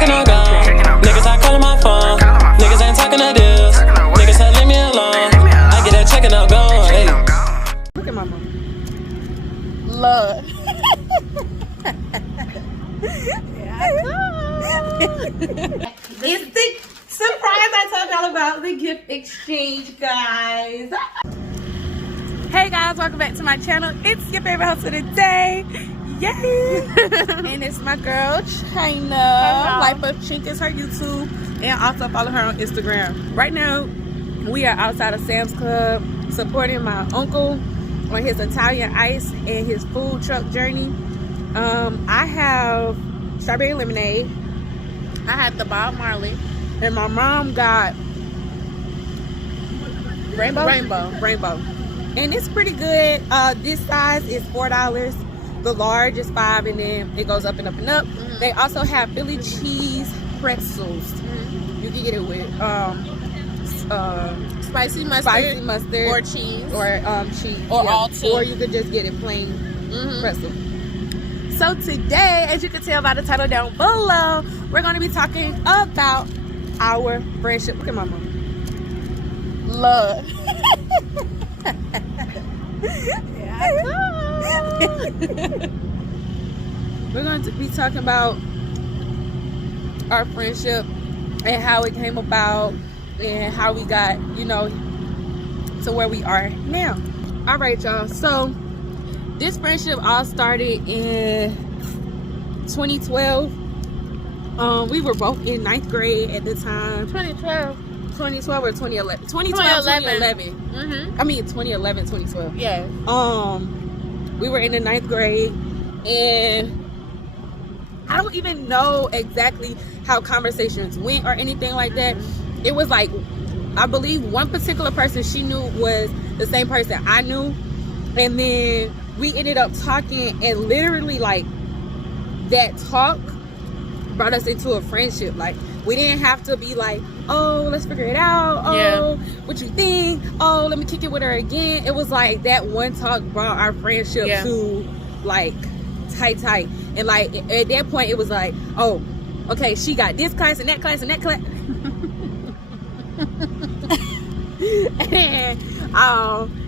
checking on gone. Niggas not calling my phone. Niggas ain't talking to this. Niggas said leave me alone. I get that checking on gone. Hey. Look at my mom. Love. It's the surprise I told y'all about, the gift exchange, guys. Hey guys, welcome back to my channel. It's your favorite host of the day. Yay! And it's my girl China. Life of Chink is her YouTube, and also follow her on Instagram. Right now we are outside of Sam's Club supporting my uncle on his Italian ice and his food truck journey. I have strawberry lemonade. I had the Bob Marley, and my mom got rainbow, and it's pretty good. This size is $4. The large is $5, and then it goes up and up and up. They also have Philly cheese pretzels. You can get it with spicy mustard, or cheese, or all two, or you could just get it plain pretzel. So today, as you can tell by the title down below, we're going to be talking about our friendship. Look at my mom. Love. We're going to be talking about our friendship and how it came about and how we got, you know, to where we are now. All right, y'all. So this friendship all started in 2012. We were both in 9th grade at the time. 2012 or 2011? 2011. I mean 2011, 2012. Yeah. We were in the 9th grade, and I don't even know exactly how conversations went or anything like that. It was like, I believe one particular person she knew was the same person I knew, and then we ended up talking, and literally like that talk brought us into a friendship. Like, we didn't have to be like, oh, let's figure it out. Oh, what you think? Oh, let me kick it with her again. It was like that one talk brought our friendship to like tight. And like at that point it was like, oh, okay, she got this class and that class and that class. And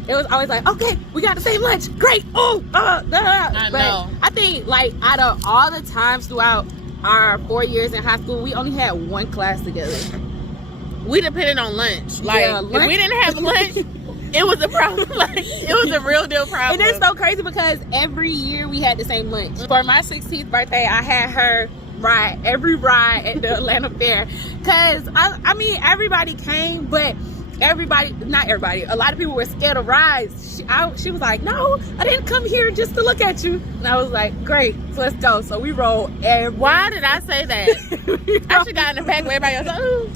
it was always like, okay, we got the same lunch, great. I know. I think like out of all the times throughout our 4 years in high school, we only had one class together. We depended on lunch. Like, lunch. If we didn't have lunch, it was a problem. Like, it was a real deal problem. And it's so crazy because every year we had the same lunch. For my 16th birthday, I had her ride every ride at the Atlanta Fair. Because, I mean, everybody came, but not everybody, a lot of people were scared of rides. She was like, no, I didn't come here just to look at you. And I was like, great, so let's go. So we rolled every. Why did I say that? I should got in the back where everybody else.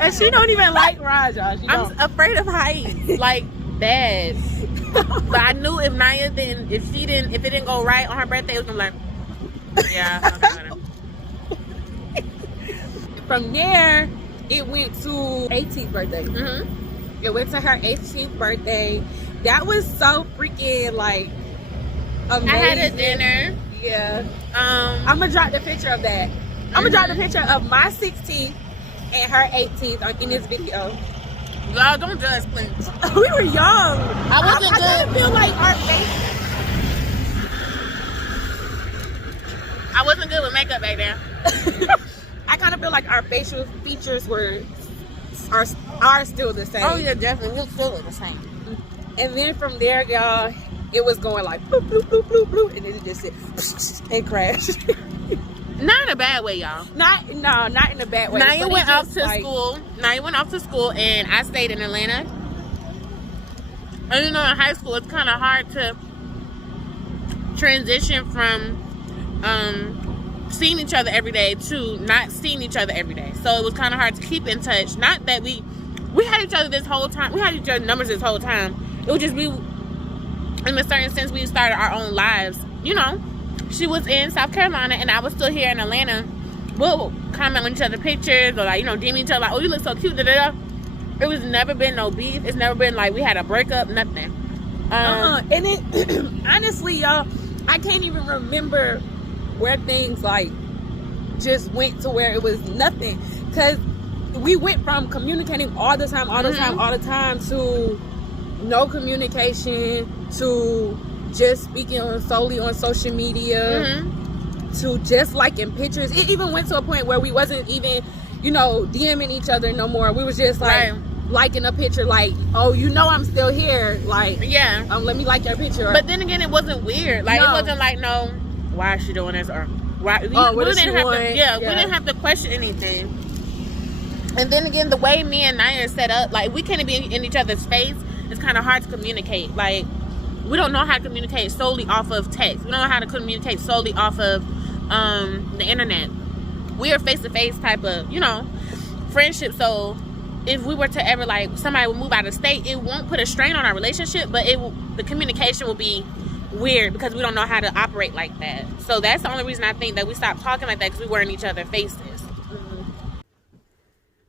And she don't even like rides, y'all. I'm afraid of heights, like bad. But I knew if Naya if it didn't go right on her birthday, it was gonna be like, yeah. From there, it went to 18th birthday. It went to her 18th birthday. That was so freaking like amazing. I had a dinner. Yeah. I'm gonna drop the picture of that. I'm gonna drop the picture of my 16th and her 18th in this video. Y'all don't judge, please. We were young. I wasn't good. I feel like our face. I wasn't good with makeup back then. I kind of feel like our facial features are still the same. Oh yeah, definitely. We'll still look the same. And then from there, y'all, it was going like bloop, bloop, bloop, bloop, bloop, and then it just said and crashed. Not in a bad way, y'all. Not in a bad way. Naya went off to school. Naya went off to school, and I stayed in Atlanta. And you know, in high school, it's kind of hard to transition from seeing each other every day to not seeing each other every day. So it was kind of hard to keep in touch. Not that we had each other this whole time. We had each other numbers this whole time. It was just in a certain sense, we started our own lives. You know, she was in South Carolina and I was still here in Atlanta. We'll comment on each other's pictures or like, you know, DM each other like, oh, you look so cute, da da da. It was never been no beef. It's never been like we had a breakup, nothing. And it honestly, y'all, I can't even remember where things like just went to where it was nothing. Because we went from communicating all the time to no communication, to just speaking solely on social media, to just liking pictures. It even went to a point where we wasn't even, DMing each other no more. We was just like liking a picture, like, oh, I'm still here. Like, let me like your picture. But then again, it wasn't weird. Like, it wasn't like, no, why is she doing this? Or why? We didn't have to question anything. And then again, the way me and Naya are set up, like, we can't be in each other's face. It's kind of hard to communicate. Like, we don't know how to communicate solely off of text. We don't know how to communicate solely off of the internet. We are face-to-face type of, friendship. So if we were to ever, like, somebody would move out of state, it won't put a strain on our relationship, but the communication will be weird because we don't know how to operate like that. So that's the only reason I think that we stopped talking like that, because we were in each other's faces.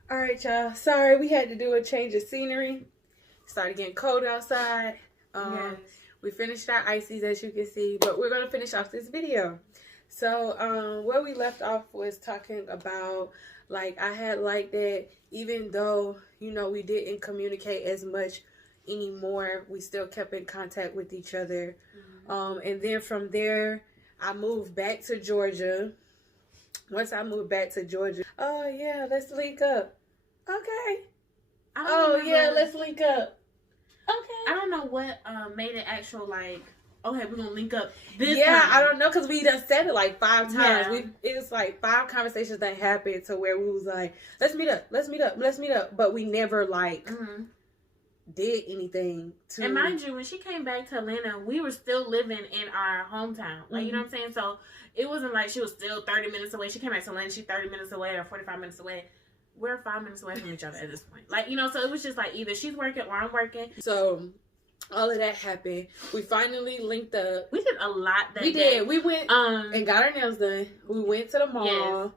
All right, y'all. Sorry, we had to do a change of scenery. Started getting cold outside. We finished our ices, as you can see, but we're going to finish off this video. So, where we left off was talking about, like, I had liked that even though, we didn't communicate as much anymore, we still kept in contact with each other. And then from there, I moved back to Georgia. Once I moved back to Georgia, oh, yeah, let's link up. Okay. Let's link up. Okay. I don't know what made it actual, like, okay, we're going to link up this time. time. I don't know, because we done said it like 5 times. It was like 5 conversations that happened to where we was like, let's meet up. But we never, like, did anything to... And mind you, when she came back to Atlanta, we were still living in our hometown. Like, you know what I'm saying? So, it wasn't like she was still 30 minutes away. She came back to Atlanta, she's 30 minutes away or 45 minutes away. We're 5 minutes away from each other at this point. Like, so it was just like either she's working or I'm working. So, all of that happened. We finally linked up. We did a lot that day. We did. We went and got our nails done. We went to the mall. Yes.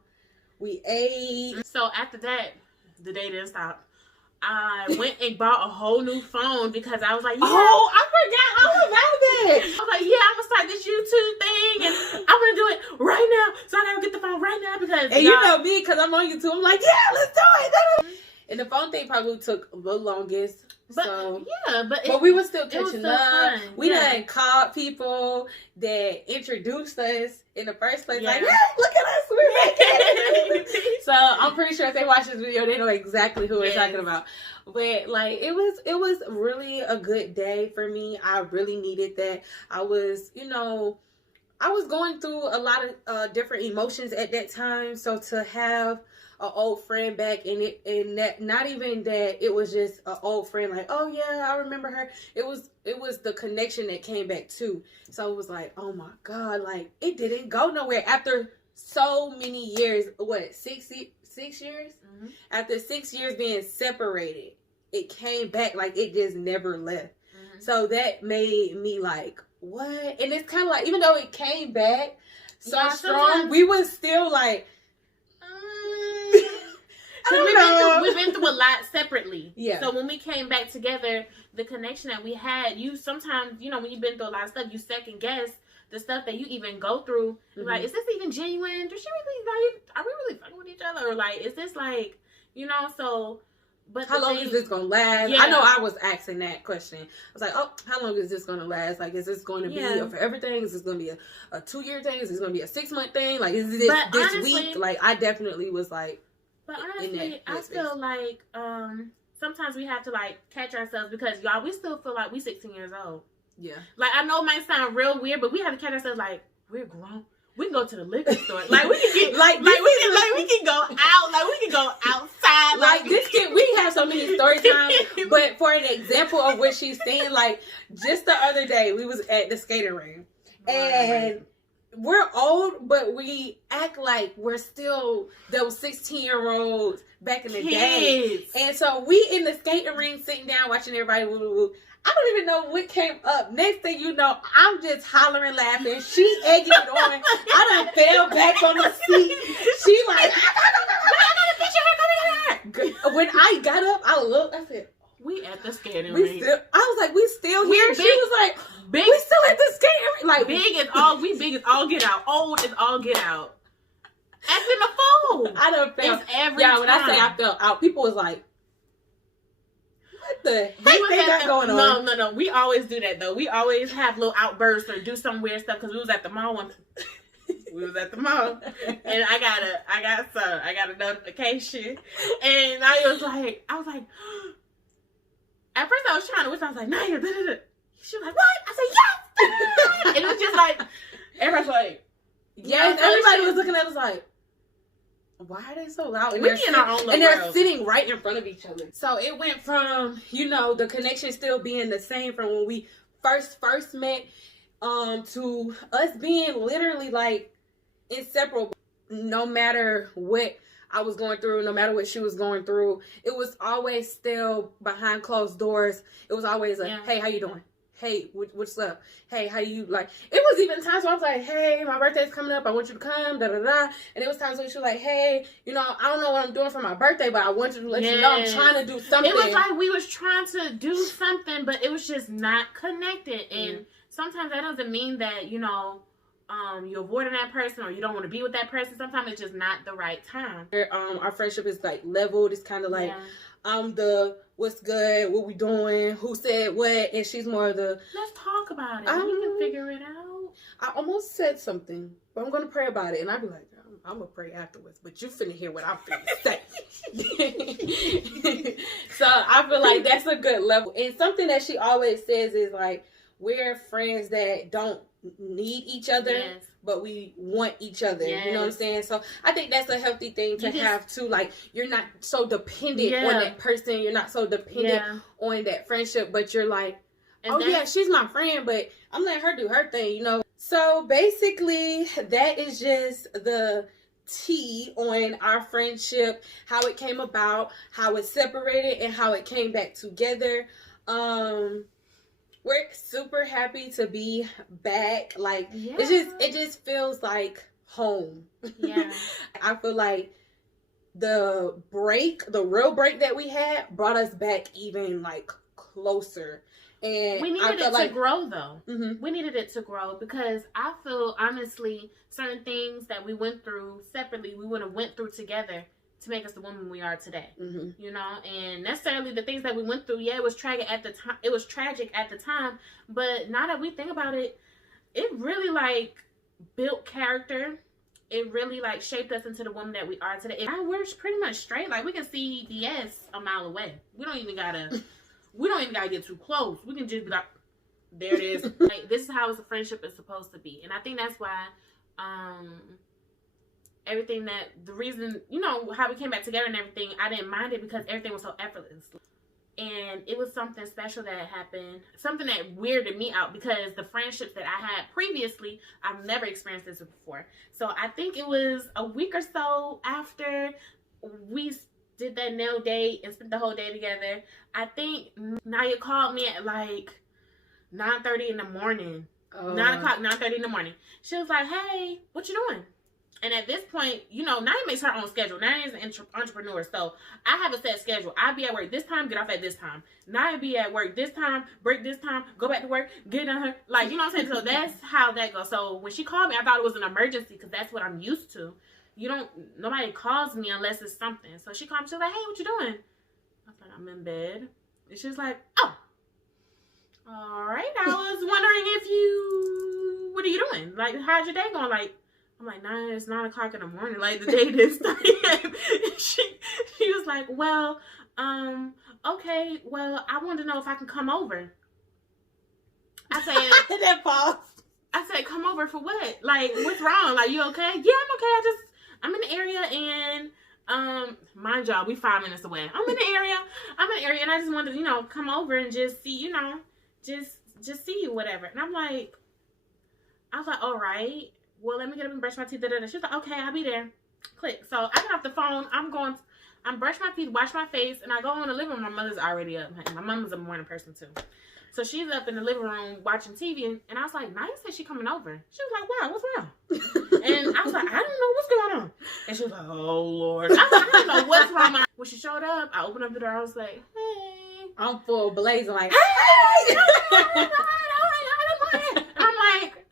We ate. So, after that, the day didn't stop. I went and bought a whole new phone because I was like, I forgot all about that. I was like, I'm gonna start this YouTube thing and I'm gonna do it right now. So I gotta get the phone right now because... And you know me, because I'm on YouTube. I'm like, let's do it. And the phone thing probably took the longest. But we were still catching up. Fun. We done called people that introduced us in the first place. Yeah. Like, look at us, we're back at it. So I'm pretty sure if they watch this video, they know exactly who we're talking about. But like, it was really a good day for me. I really needed that. I was, I was going through a lot of different emotions at that time. So to have an old friend back, and that, not even that it was just an old friend, like, oh yeah, I remember her. It was the connection that came back too. So it was like, oh my God, like, it didn't go nowhere after so many years. What, 6 years? After 6 years being separated, it came back, like, it just never left. So that made me like, what? And it's kind of like, even though it came back so strong, we was still like, we've been through a lot separately. Yeah. So when we came back together, the connection that we had, you sometimes, when you've been through a lot of stuff, you second guess the stuff that you even go through. Like, is this even genuine? Does she really, like, are we really fucking with each other? Or like, is this like, so... But how long is this gonna last? I know I was asking that question. I was like, oh, how long is this gonna last? Like, is this going to be a forever thing? Is this gonna be a 2-year thing? Is this gonna be a 6-month thing? Like, is this honestly, week? Like, I definitely was like, but honestly, I feel like sometimes we have to, like, catch ourselves because, y'all, we still feel like we 16 years old. Yeah. Like, I know it might sound real weird, but we have to catch ourselves like, we're grown. We can go to the liquor store. Like, we can get, we can go out. Like, we can go outside. Like, we have so many story times. But for an example of what she's saying, like, just the other day, we was at the skating ring. And we're old, but we act like we're still those 16-year-olds back in the day. And so we in the skating ring sitting down watching everybody woo woo woo. I don't even know what came up. Next thing you know, I'm just hollering, laughing. She egging it on. I done fell back on the seat. She like, when I got up, I looked. I said, we at the skating ring. I was like, we still here. She was like, big, we still at the skating ring. Like, big is all get out. Old is all get out. acting a fool. I done felt. It's every Yeah, when I say time. I felt out, people was like, "What the heck they got going on?" No. We always do that though. We always have little outbursts or do some weird stuff because we was at the mall one. We was at the mall, and I got a notification, and I was like, at first I was trying to whisper. I was like, Naya, da-da-da. She was like, what? I said, yes. And it was just like, everybody's like, Yes, everybody was looking at us like, why are they so loud? And we in our own little and they're world. sitting right in front of each other. So it went from, the connection still being the same from when we first met, to us being literally like inseparable. No matter what I was going through, no matter what she was going through, it was always still behind closed doors. It was always like, hey, how you doing? Hey, what's up? Hey, how you like? It was even times where I was like, hey, my birthday's coming up. I want you to come, da-da-da. And it was times when she was like, hey, I don't know what I'm doing for my birthday, but I want you to let you know I'm trying to do something. It was like we was trying to do something, but it was just not connected. And sometimes that doesn't mean that, you're avoiding that person or you don't want to be with that person. Sometimes it's just not the right time. Our friendship is like leveled. It's kind of like, I'm the what's good, what we doing, who said what, and she's more of the let's talk about it. We can figure it out. I almost said something, but I'm gonna pray about it, and I'd be like, I'm gonna pray afterwards, but you finna hear what I'm finna say. So I feel like that's a good level. And something that she always says is like, we're friends that don't need each other, but we want each other. You know what I'm saying? So I think that's a healthy thing to have too. Like, you're not so dependent on that person. You're not so dependent on that friendship, but you're like, she's my friend, but I'm letting her do her thing, So basically, that is just the tea on our friendship, how it came about, how it separated, and how it came back together. We're super happy to be back. Like, it just feels like home. Yeah. I feel like the real break that we had brought us back even like closer. And we needed it to grow though. We needed it to grow because I feel honestly certain things that we went through separately, we would have went through together to make us the woman we are today. And necessarily the things that we went through, it was tragic at the time. It was tragic at the time, but now that we think about it, it really like built character. It really like shaped us into the woman that we are today. And we're pretty much straight. Like, we can see BS a mile away. We don't even gotta get too close. We can just be like, there it is. Like, this is how a friendship is supposed to be. And I think that's why the reason, how we came back together and everything, I didn't mind it because everything was so effortless. And it was something special that happened, something that weirded me out because the friendships that I had previously, I've never experienced this before. So I think it was a week or so after we did that nail date and spent the whole day together. I think Naya called me at like 9:30 in the morning. 9:30 in the morning. She was like, hey, what you doing? And at this point, Naya makes her own schedule. Naya is an entrepreneur, so I have a set schedule. I be at work this time, get off at this time. Naya be at work this time, break this time, go back to work, get done her. Like, you know what I'm saying? So that's how that goes. So when she called me, I thought it was an emergency because that's what I'm used to. Nobody calls me unless it's something. So she called me, she was like, hey, what you doing? I was like, I'm in bed. And she was like, oh, all right. I was wondering what are you doing? Like, how's your day going? Like, I'm like, it's 9 o'clock in the morning. Like, the day didn't start yet. She was like, well, okay, well, I wanted to know if I can come over. I said, that pause. I said, come over for what? Like, what's wrong? Like, you okay? Yeah, I'm okay. I'm in the area and, mind y'all, we 5 minutes away. I'm in the area and I just wanted to, come over and just see, just see you, whatever. And I was like, all right. Well, let me get up and brush my teeth. She was like, okay, I'll be there. Click. So I get off the phone. I'm brush my teeth, wash my face, and I go in the living room. My mother's already up. My mama's a morning person too. So she's up in the living room watching TV, and I was like, Naya said she coming over. She was like, wow, what's wrong? And I was like, I don't know what's going on. And she was like, oh, Lord. I was like, I don't know what's wrong. When she showed up, I opened up the door. I was like, hey. I'm full blazing like, hey. I'm like,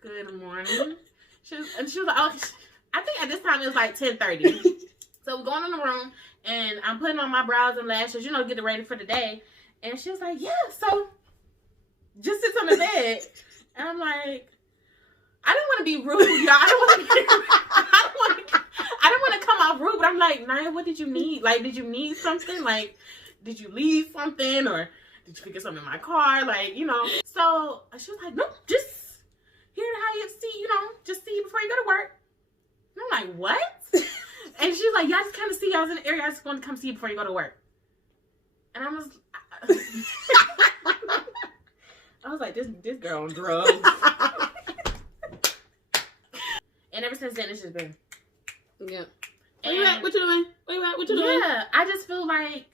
good morning. She was like, oh, I think at this time it was like 10:30. So we're going in the room, and I'm putting on my brows and lashes, you know, getting ready for the day. And she was like, yeah, so just sit on the bed. And I'm like, I didn't want to be rude, y'all. I don't want to come off rude, but I'm like, Naya, what did you need? Like, did you need something? Like, did you leave something? Or did you forget something in my car? Like, you know. So she was like, no, just here how you see, you know, just see you before you go to work. And I'm like, what? And she was like, yeah, I just kind of see you. I was in the area. I just wanted to come see you before you go to work. And I was like, this girl on drugs. And ever since then, it's just been. Yeah. Where you at? What you doing? Where you at? What you doing? Yeah, I just feel like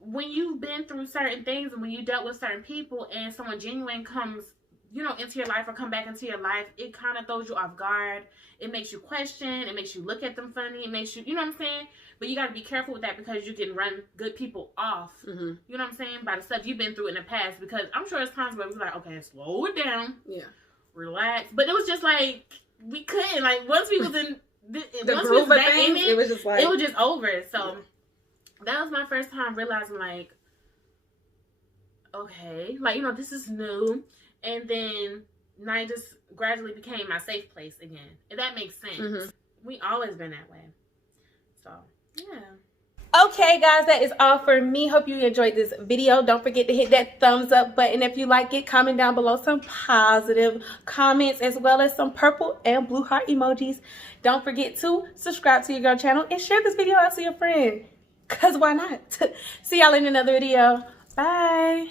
when you've been through certain things and when you dealt with certain people and someone genuine comes, you know, into your life or come back into your life, it kind of throws you off guard. It makes you question. It makes you look at them funny. It makes you, you know what I'm saying? But you got to be careful with that because you can run good people off. Mm-hmm. You know what I'm saying? By the stuff you've been through in the past. Because I'm sure there's times where we're like, okay, slow it down. Yeah. Relax. But it was just like, we couldn't. Like, once we was in, once we was back in it was just like, it was just over. So that was my first time realizing, like, okay, like, you know, this is new. And then Naya just gradually became my safe place again. If that makes sense. Mm-hmm. We always been that way. So, yeah. Okay, guys, that is all for me. Hope you enjoyed this video. Don't forget to hit that thumbs up button if you like it. Comment down below some positive comments as well as some purple and blue heart emojis. Don't forget to subscribe to your girl channel and share this video out to your friend. Because why not? See y'all in another video. Bye.